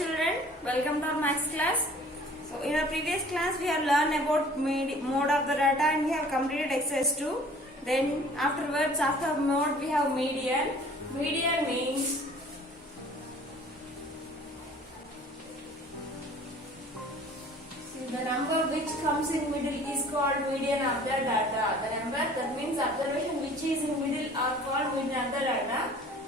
children, welcome to our maths class. So in our previous class we have learned about mode of the data and we have completed exercise 2. Then afterwards, after mode we have median. Median means the number which comes in middle is called median of the data. The number that means observation which is in middle are called median of the data.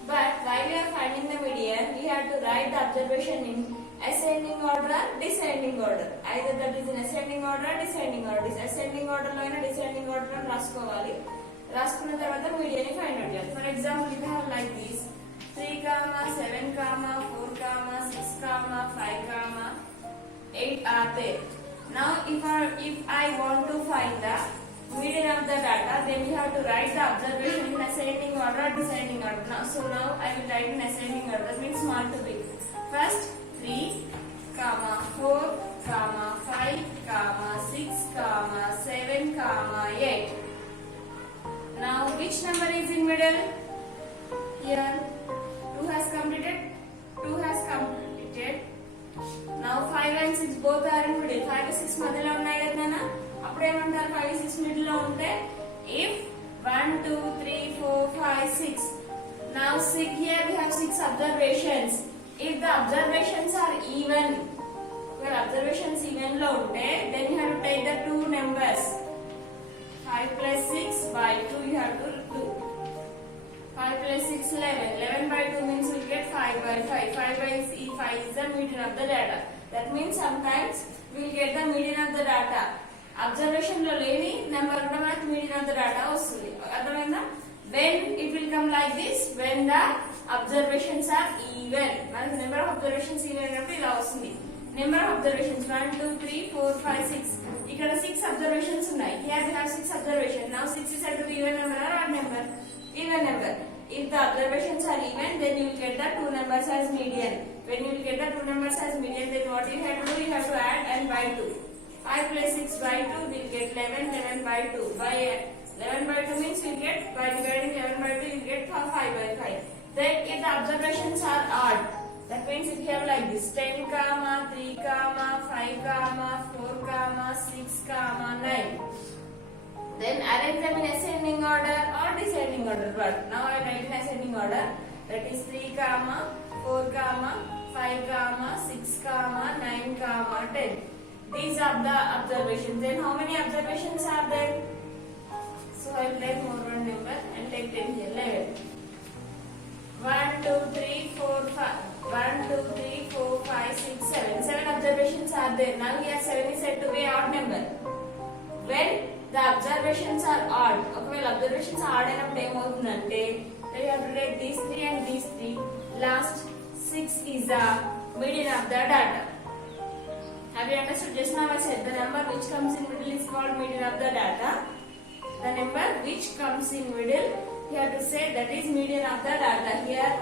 But while we are finding the median, we have to write the observation in ascending order or descending order. Either that is in ascending order or descending order. This ascending order lo aina descending order lo raskoవాలి. రాసుకున్న తర్వాత median ని find out చేయాలి. For example we have like this 3, 7, 4, 6, 5, 8 are there. Now if I want to find the median of the data, then we have to write the observation in ascending order or descending order. Now I will write in ascending order. That means small to big. First 3, 4, 5, 6, 7, 8. Now which number is in middle? Here 2 has completed. 2 has completed. Now 5 and 6 both are in middle. 5 6 మధ్యలో ఉన్నాయి కదా నాన్న. అప్పుడు ఏమంటారు 5 6 middle లో ఉంటే if 1 2 3 4 5 6. Now here we have 6 observations. If the observations are even, where observations even లో ఉంటే then you have to take the two numbers. 5 plus 6 by 2 you have to do. 5 plus 6 11. 11 by 2 means you get 5 by 5. 5 by 5 is the median of the data. That means sometimes we will get the median of the data. Observation lo leni number kuda manaku median of the data vastundi. Ardhamainda? When it will come like this, when the observations are even. Manaku number of observations even anappudu ila vastundi. Number of observations 1 2 3 4 5 6. Ikkada 6 observations unnai. Here we have 6 observations. Now 6 is said to be even number or odd number? Even number. If the observations are even, then you will get the two numbers as median. When you will get the two numbers as median, then what you have to do? You have to add and by 2. 5 plus 6 by 2 will get 11. 11 by 2. By 11 by 2 means you get, by dividing 11 by 2 you get 5 by 5. Then if the observations are odd, that means if you have like this 10, 3, 5, 4, 6, 9. Then arrange them in ascending order or descending order. But now I write in ascending order. That is 3, 4, 5, 6, 9, 10. These are the observations. Then how many observations are there? So I will take more one number and take 10 here. 11. 1, 2, 3, 4, 5. 1, 2, 3, 4, 5, 6, 7. 7 observations are there. Now here 7 is said to be odd number. When the observations are odd, ఒకవేళ observations odd అయినప్పుడు ఏమవుతుందంటే you have to take these 3 and these 3. Last 6 is the median of the data. Have you understood? Just now I said the number which comes in middle is called median of the data. The number which comes in middle, you have to say that is median of the data. Here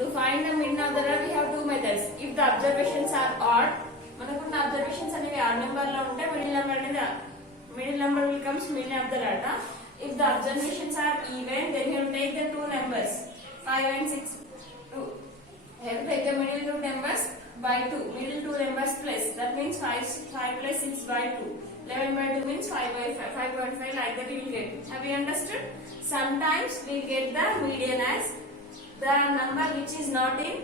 to find the median of the data we have two methods. If the observations are odd, మనకున్న observations అనేవి odd number లో ఉంటే middle number will comes median of the data. If the observations are even, then you will take the two numbers 5 and 6. You have to take the middle two numbers by 2. Middle two numbers plus. That means 5 plus 6 by 2. 11 by 2 means 5 by 5. 5.5 like that you will get. Have you understood? Sometimes we get the median as the number which is not in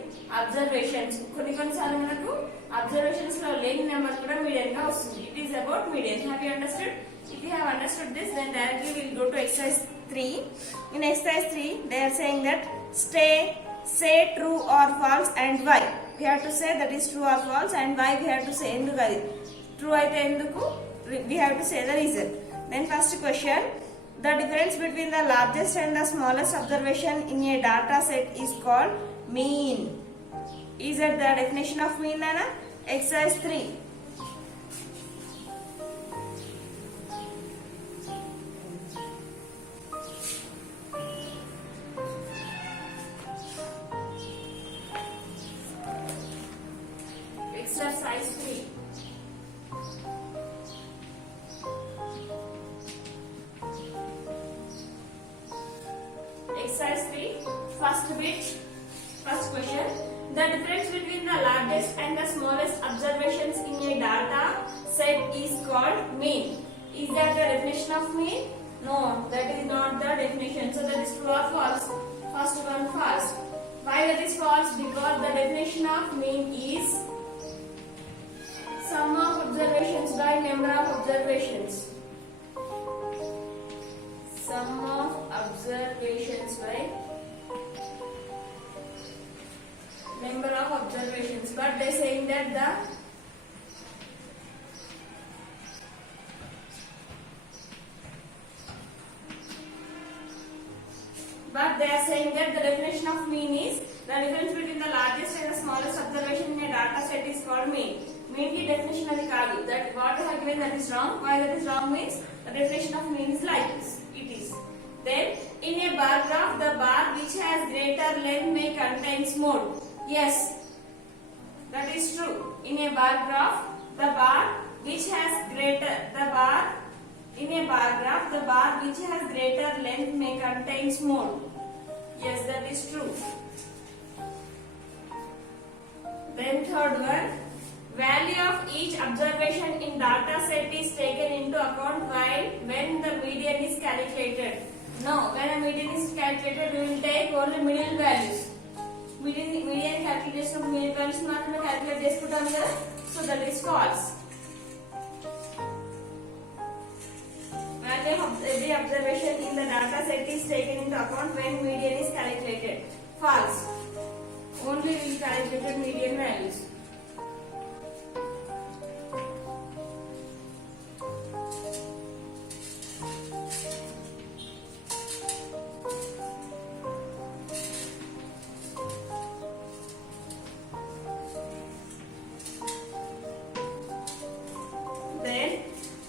observations. కొన్నిసార్లు మనకు observations లో లేని number కూడా median గా వస్తుంది. It is about median. Have you understood? If you have understood this, then directly we will go to exercise 3. In exercise 3, they are saying that say true or false and why. We have to say that is true or false and why we have to say ఎందుకు అది. True అయితే ఎందుకు? We have to say the reason. Then first question. The difference between the largest and the smallest observation in a data set is called mean. Is that the definition of mean, Nana? Exercise 3. Exercise 3. Exercise 3. First bit. First question. The difference between the largest and the smallest observations in a data set is called mean. Is that the definition of mean? No, that is not the definition. So that is true or false? First one false. Why that is false? Because the definition of mean is sum of observations by number of observations. Sum of observations by number of observations. But they are saying that the definition of mean is the difference between the largest and the smallest observation in a data set is called mean. Mean ki definition adi kaadu. That what I have given that is wrong. Why that is wrong means the definition of mean is like this. It is. Then in a bar graph, the bar which has greater length may contains mode. Yes, that is true. In a bar graph, the bar which has greater length may contains mode. Yes, that is true. Then third one, value of each observation in data set is taken into account while when the median is calculated. No, when a median is calculated, we will take only middle values. Median calculation of middle values మాత్రమే calculate చేసుకుంటాం కదా. So that is false. Value of every observation in the data set is taken into account when median is calculated. False. Only we calculated median values.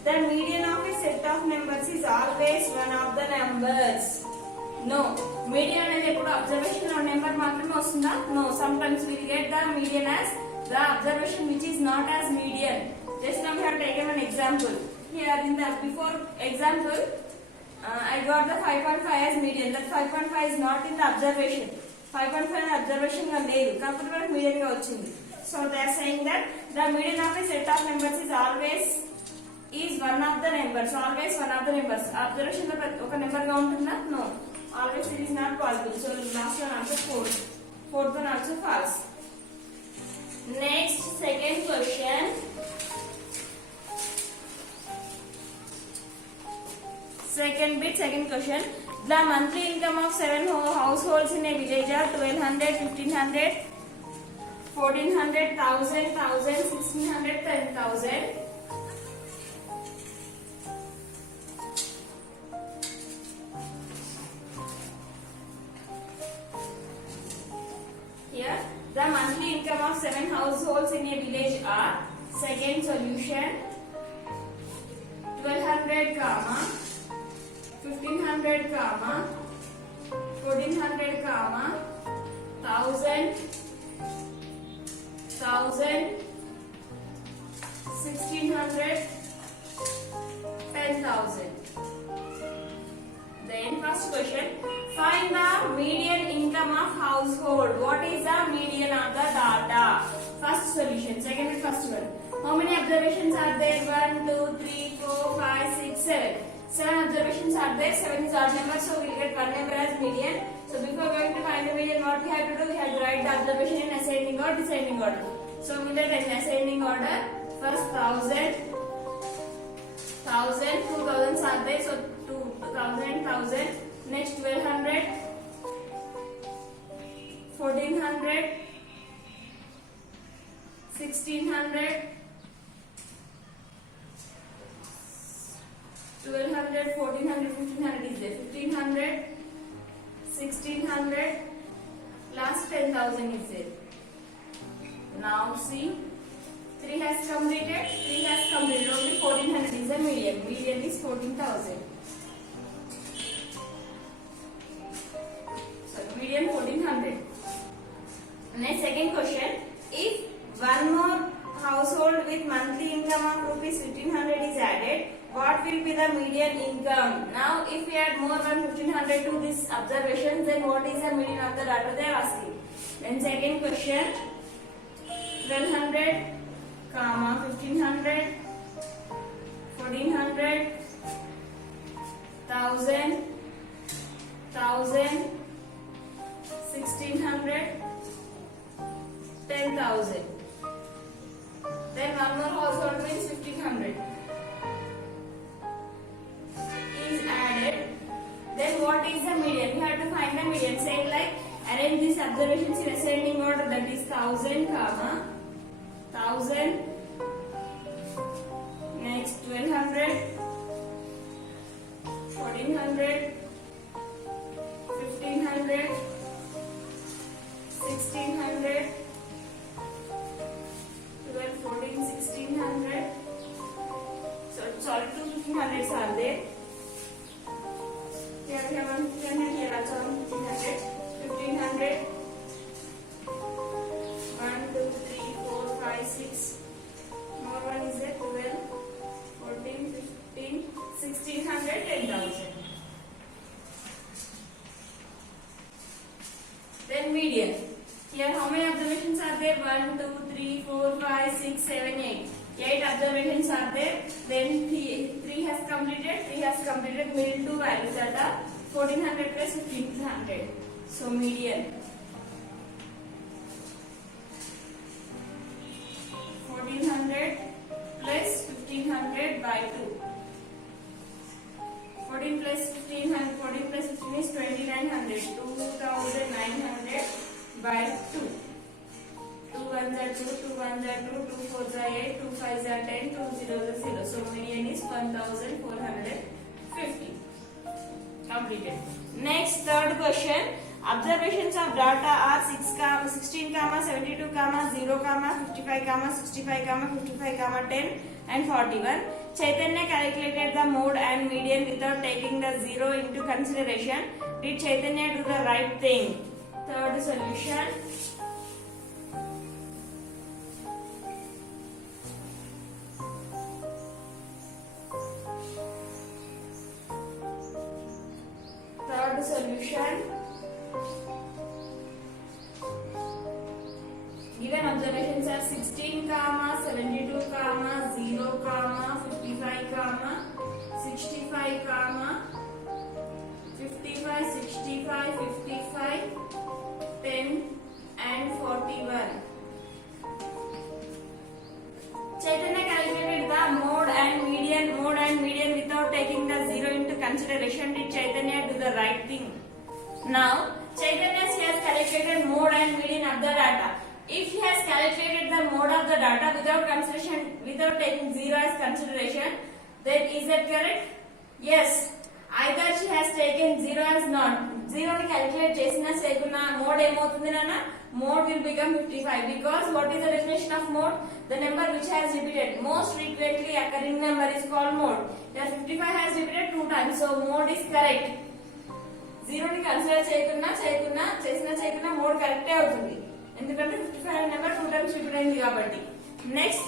The median of a set of numbers is always one of the numbers. No, median అనేది ఎప్పుడు observation of number మాత్రమే వస్తుందా? No, sometimes we will get the median as the observation which is not as median. Just now we have taken an example. Here in the before example, I got the 5.5 as median. That 5.5 is not in the observation. 5.5 observation గా లేదు, కాకపోతే మనకు median గా వచ్చింది. So they are saying that the median of a set of numbers is always one of the numbers. Always one of the numbers. Observation లో ఒక number గా ఉంటుందా? No. Always it is not possible. So last one answer 4. Fourth one also false. Next, second question. Second question. The monthly income of 7 households in a village are 1200, 1500, 1400, 1000, 1600, 10,000. Here, the monthly income of 7 households in a village are, second solution, 1200, 1500, 1400, 1000, 1600, 10,000. Then first question, find the median income of household. What is the median of the data? First solution, second and first one. How many observations are there? 1, 2, 3, 4, 5, 6, 7. 7 observations are there. 7 is odd number, so we will get one number as median. So before going to find the median, what we have to do? We have to write the observation in ascending or descending order. So we will write in ascending order. First 1000, 2000 are there. So 2000, 1000. Next 1200, 1400, 1600, 1200, 1400, 1500 is there. 1500, 1600, last 10,000 is there. Now see, 3 has completed. Only 1400 is the median. Median is 14,000. Median 1400. Next, second question. If one more household with monthly income of rupees 1500 is added, what will be the median income? Now, if we add more than 1500 to this observation, then what is the median of the data they are asking? Then second question, 1200, comma 1500, 1400, 1000, 1600, 10,000. Then one more household means 1500 is added. Then what is the median? We have to find the median. Say like arrange these observations in ascending order, that is 1000, comma 1000, next 1200, 1400, 1500, 1600, 12, 14, 1600. So sorry, 2 1500s are there. Here we have 1500, here also 1500, 1500, 1, 2, 3, 4, 5, 6. More one is there, 12, 14, 15, 1600, 10,000. Then median. Here how many observations are there? 1, 2, 3, 4, 5, 6, 7, 8. 8 observations are there. Then 3 has completed. 3 has completed. Middle two values that are 1400 plus 1500. So median. 1400 plus 1500 by 2. 14 plus 1500. 14 plus 15 is 2900. 2900 by 2. 2 1s are 2, 2 1s are 2, 2 4s are 8, 2 5s are 10, 2 0s are 0. So median is 1450. Completed. Next, third question. Observations of data are 16, 72, 0, 55, 65, 55, 10 and 41. Chaitanya calculated the mode and median without taking the 0 into consideration. Did Chaitanya do the right thing? Third solution. Third solution. Given observations are 16, 72, 0, 55, 65, 55, 65, 55, 10 and 41. Chaitanya calculated the mode and median without taking the 0 into consideration. Did Chaitanya do the right thing? Now, Chaitanya has calculated mode and median of the data. If he has calculated the mode of the data without taking 0 as consideration, then is that correct? Yes. Either she has taken 0 as not. 0 ni calculate chesina sekuna mode emotundi nana? Mode will become 55 because what is the definition of mode? The number which has repeated. Most frequently occurring number is called mode. Here 55 has repeated 2 times, so mode is correct. 0 ni consider chesina mode correct avutundi. ఎందుకంటే 55 number 2 times repeat అయింది కాబట్టి. Next,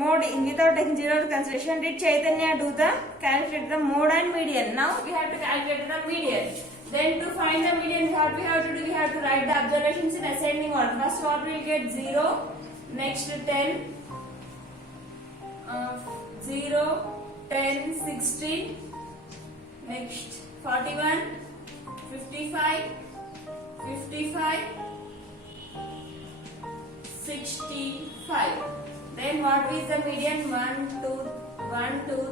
mode without taking 0 into consideration. Did Chaitanya do the calculate the mode and median? Now we have to calculate the median. Then to find the median, what we have to do? We have to write the observations in ascending order. First, what we will get 0, next 10, 0, 10, 16, next 41, 55, 55. 65. Then what is the median? 1, 2,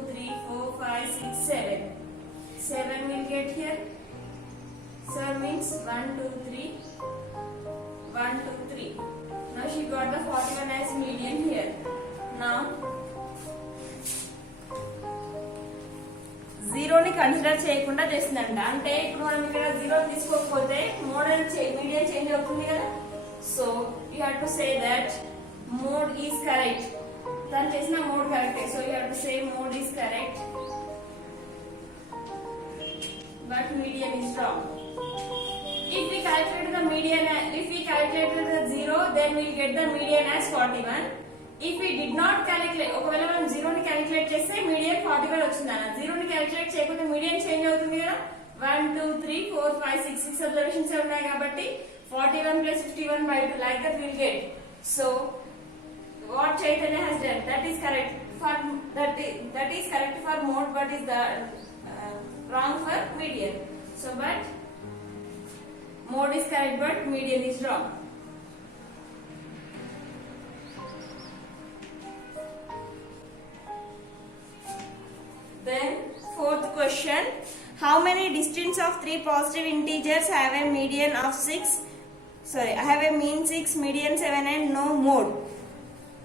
3, 4, 5, 6, 7. 7 will get here. Sir means 1, 2, 3. 1, 2, 3. Now she got the 41 as median here. Now 0 ని consider చేయకుండా చేసిందంట. అంటే ఇప్పుడు మనం ఇక్కడ 0 తీసుకోకపోతే mode median change అవుతుంది కదా. So you have to say that mode is correct. Then chesina mode correct. So you have to say mode is correct, but median is wrong. If we calculate the median, if we calculated the 0, then we will get the median as 41. If we did not calculate, ఒకవేళ మనం 0 ని calculate చేస్తే median 41 వచ్చిందన్న. 0 ని calculate చేయకపోతే median change అవుతుంది కదా. 1, 2, 3, 4, 5, 6 observations ఉన్నాయి కాబట్టి 41 plus 51 by 2, like that we will get. So what Chaitanya has done, that is correct for that is correct for mode, but is the wrong for median. So but mode is correct but median is wrong. Then fourth question, how many distincts of three positive integers have a median of 6? Sorry, I have a mean 6, median 7 and no mode.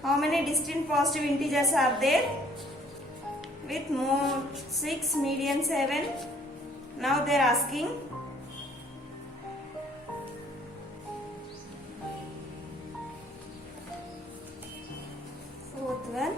How many distinct positive integers are there with mode 6, median 7? Now they are asking. Fourth one.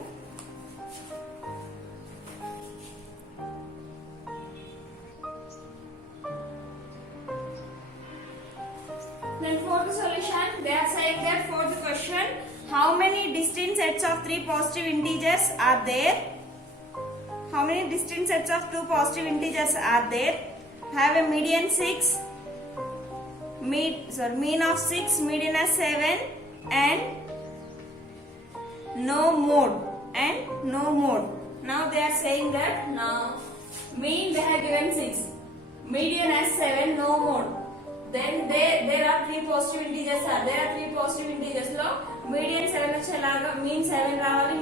Then fourth solution, they are saying that fourth question, how many distinct sets of three positive integers are there? How many distinct sets of two positive integers are there? Have a median 6, mean of 6, median as 7 and no mode. Now they are saying that now mean they have given 6, median as 7, no mode. Then there are three positive integers are there are three positive integers లో median 7 వచ్చేలాగా mean 7 రావాలి,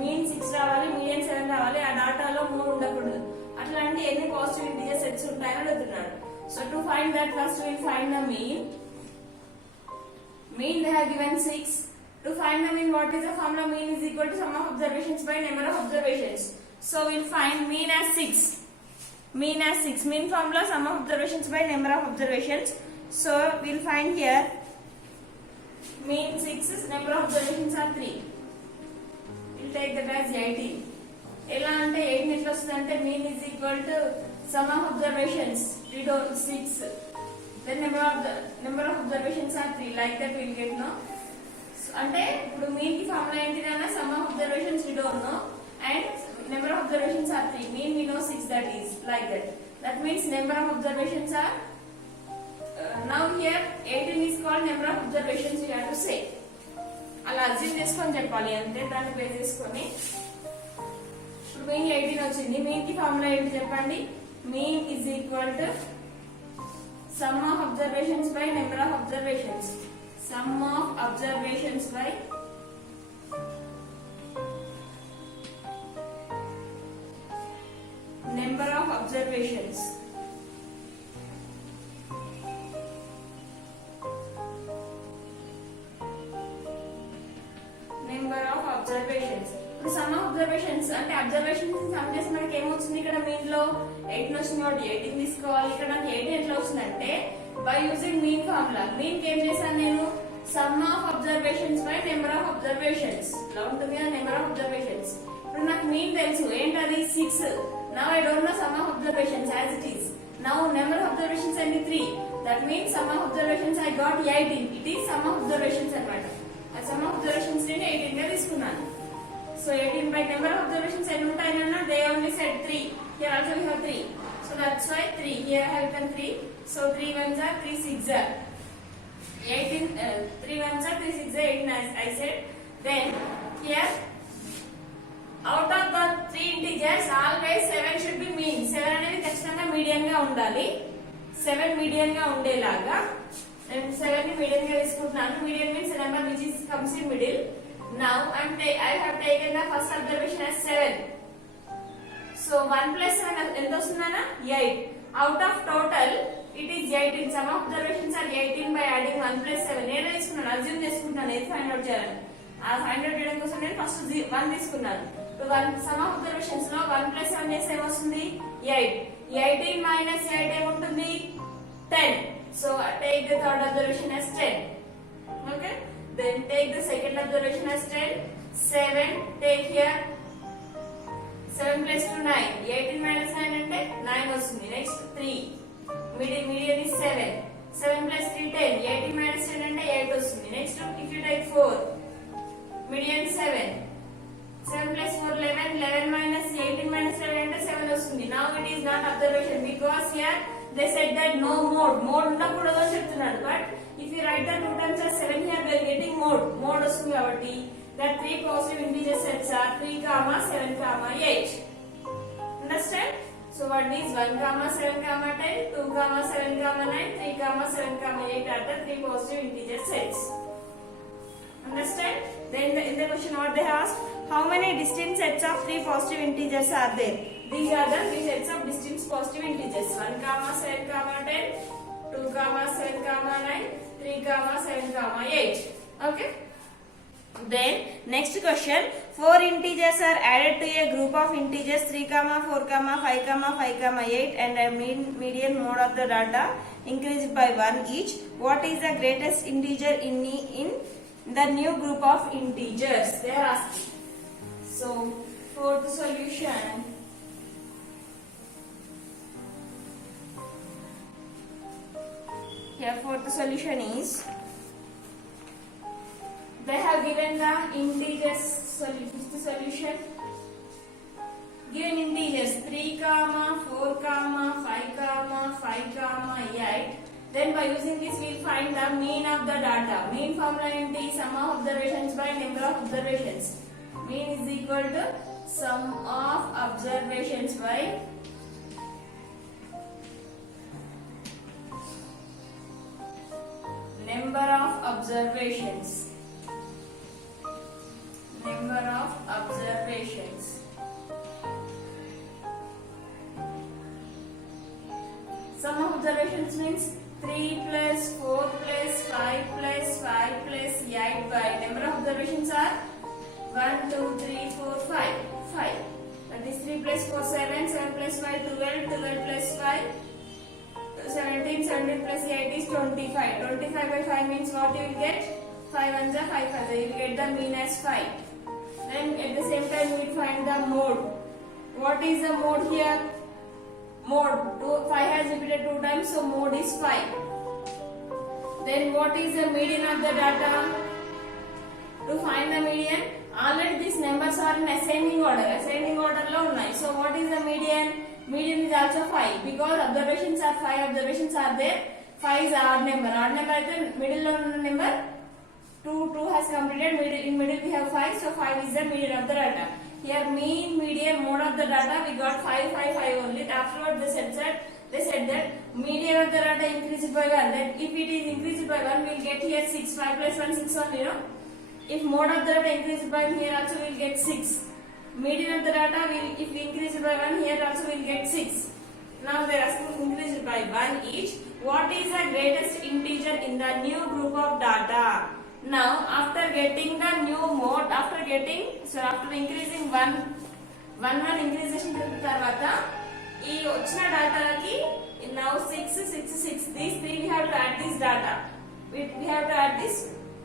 mean 6 రావాలి, median 7 రావాలి. ఆ డాటాలో 3 ఉండకూడదు. అట్లాంటి ఎన్ని positive integer sets ఉంటాయని అడుగుతున్నాడు. So to find that first will find the mean they have given 6. To find the mean, what is the formula? Mean is equal to sum of observations by number of observations. So we'll find mean as 6. Mean formula sum of observations by number of observations. So we'll find here mean 6 is number of observations are 3. We'll take that as 18. ఎలా అంటే 18 ఎట్లా వస్తుందంటే mean is equal to sum of observations 6. Then number of observations are 3. Like that we'll get no. అంటే ఇప్పుడు mean కి formula ఏంటిదన్నా sum of observations we don't know and number of observations are 3. Mean we know 6, that is like that. That means number of observations are now here 18 is called number of observations you have to say. అలా assume చేసుకొని చెప్పాలి అంతే, దాన్ని base చేసుకొని. ఇప్పుడు mean 18 వచ్చింది. mean కి formula ఏంటి చెప్పండి? mean is equal to sum of observations by number of observations. Sum of observations by number of observations. Number of observations. ఇప్పుడు sum of observations అంటే observations సమ్ చేసి మనకి ఏమొచ్చింది ఇక్కడ mean లో 18 వచ్చింది కాబట్టి 18 తీసుకోవాలి. ఇక్కడ నాకు 18 ఎట్లా వస్తుందంటే by using mean formula. mean కి ఏం చేశాను నేను? sum of observations by number of observations. ఇలా ఉంటుంది కదా number of observations. ఇప్పుడు నాకు mean తెలుసు ఏంటది 6. Now I don't know sum of observations as it is. Now number of observations are 3. That means sum of observations I got 18. It is sum of observations అన్నమాట. ఆ sum of observations నేను 18 గా తీసుకున్నాను. So 18 by number of observations ఎన్ని ఉంటాయన్నా? They only said 3. Here also we have 3. So that's why 3. Here I have written 3. So 3 ones are 3 6 are 18. 3 ones are 3 6 are 18 as I said. Then here out of the 3 integers always 7 should be mean. 7 అనేది ఖచ్చితంగా median గా ఉండాలి. 7 median గా ఉండేలాగా నేను 7 ని median గా తీసుకుంటున్నాను. Median means number which is comes in middle. Now I have taken the first observation as 7. So 1 plus 7 ఎంత వస్తుందన్నా? 8. Out of total it is 18. Sum of observations are 18 by adding 1 plus 7. నేను తీసుకున్నాను, assume చేసుకుంటున్నాను ఏది find out చేయాలని. ఆ find out చేయడం కోసం నేను ఫస్ట్ 1 తీసుకున్నాను. సమ్ ఆఫ్ observations లో 1 plus 7 చేస్తే ఏమొస్తుంది? 8. 18 minus 8 ఏముంటుంది? 10. So take the third observation as 10. Okay. Then take the second observation as 10. 7. Take here 7 plus 2 9. 18 minus 9 అంటే 9 వస్తుంది. Next 3. Median is 7. 7 plus 3 10. 18 minus 10 అంటే 8 వస్తుంది. Next if you take 4. Median 7. 7 plus 4 11. 11 minus 18 minus 7 అంటే 7 వస్తుంది. Now it is not observation because here they said that no mode ఉండకూడదు అని చెప్తున్నాడు. But If you write the 2 times as 7 here, we are getting mode. Mode వస్తుంది కాబట్టి the 3 positive integer sets are 3, 7, 8. Understand? So what is 1, 7, 10, 2, 7, 9, 3, 7, 8 are the 3 positive integer sets. Understand? Then in the question what they asked, how many distinct sets of 3 positive integers are there? These are the 3 sets of distinct positive integers. 1, 7, 10, 2, 7, 9, 3, 7, 8. Okay? Then next question, 4 integers are added to a group of integers 3, 4, 5, 5, 8 and a median mode of the data increased by 1 each. What is the greatest integer in the new group of integers? They are asking. So fourth solution. Here fourth solution is, they have given the integers. Fifth solution, given integers 3, 4, 5, 8. Then by using this we will find the mean of the data. Mean formula enti sum of observations by number of observations. Mean is equal to sum of observations by number of observations. Number of observations. Sum of observations means 3 plus 4 plus 5 plus 5 plus 8 by number of observations are 1, 2, 3, 4, 5. 5. That is 3 plus 4, 7, 7 plus 5, 12, 12 plus 5, 17, 17 plus 8 is 25. 25 by 5 means what you will get? 5 1 is 5 5. You will get the mean as 5. Then at the same time we will find the mode. What is the mode here? Mode 5 has repeated 2 times, so mode is 5. Then what is the median of the data? To find the median, already these numbers are in ascending order. Ascending order lo unnai. So what is the median? Median is also 5 because observations are 5 observations are there. 5 is odd number. Odd number aithe middle lo unna number 2 has completed. In middle we have 5, so 5 is the median of the data. Here mean, median, mode of the data we got 5 5 5 only. Afterward they said that median of the data increased by 1. That if it is increased by 1 we will get here 6. 5 plus 1 6 only, no? If mode of the data increased by 1 here also we will get 6. Median of the data will, if we increase by 1 here also we will get 6. Now they are asking increased by 1 each. What is the greatest integer in the new group of data? Now after getting the new mode, after increasing 1 increasation tarvata ee ochina data ki now 6 these three we have to add this data. We have to add this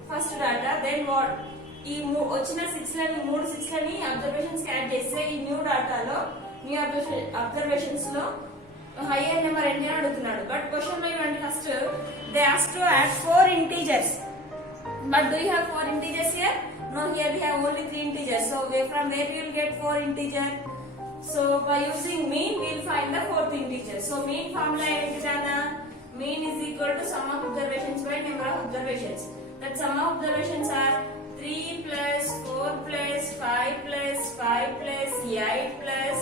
first data. Then what? ఈ వచ్చిన 6 లని 3 6 లని observations కి add చేస్తే ఈ new డాటాలో new observations లో hire number ఎన్ని అని అడుగుతున్నాడు. బట్ క్వశ్చన్ లో ఇవ్వండి first they ask to add 4 integers. But do you have 4 integers here? No, here we have only 3 integers. So from where we will get 4 integer? So by using mean we will find the 4th integer. So mean formula ఏంటి దానా? Mean is equal to sum of observations by number of observations. That sum of observations are 3 plus 4 plus 5 plus 5 plus 8 plus,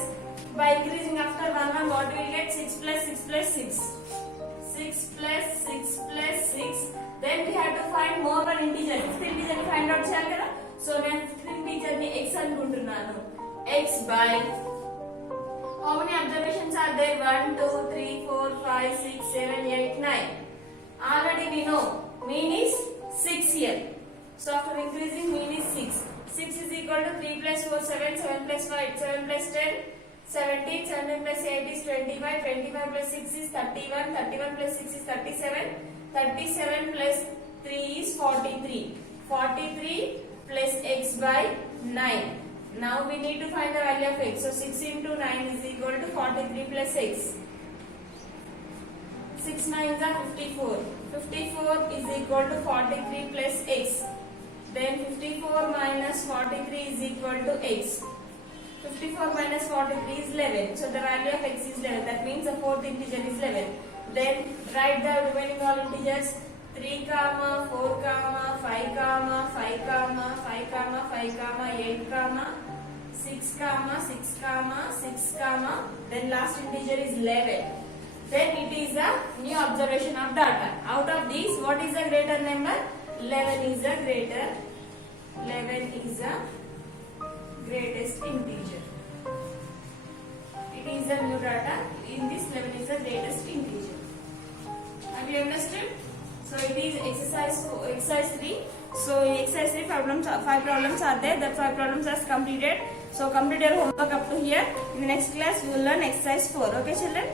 by increasing after 1 what we will get? 6 plus 6 plus 6. 6 plus 6 plus 6. Then we have to find more one integer. 5th integer ni find out cheyali kada. So నేను 5th integer ni x అనుకుంటున్నాను. X by how many observations are there? 1 2 3 4 5 6 7 8 9. Already we know mean is 6 here. So after increasing mean is 6. 6 is equal to 3 plus 4 7, 7 plus 5 7 plus 10 17, 17 plus 8 is 25, 25 plus 6 is 31, 31 plus 6 is 37, 37 plus 3 is 43, 43 plus x by 9. Now we need to find the value of x. So 6 into 9 is equal to 43 plus x. 6 9s are 54. 54 is equal to 43 plus x. Then 54 minus 43 is equal to x. 54 minus 43 is 11. So the value of x is 11. That means the 4th integer is 11. Then write the remaining all integers. 3 comma 4 comma 5 comma 5 comma 5 comma 5 comma 8 comma 6 comma 6 comma 6 comma, then last integer is 11. Then it is a new observation of data. Out of these, what is the greater number? 11 is the greater. 11 is the greatest integer. It is the new data. In this, 11 is the greatest integer. Have you understood? So it is exercise 3. So in exercise 3 5 problems are there. That 5 problems are completed. So complete your homework up to here. In the next class we will learn exercise 4. Okay children?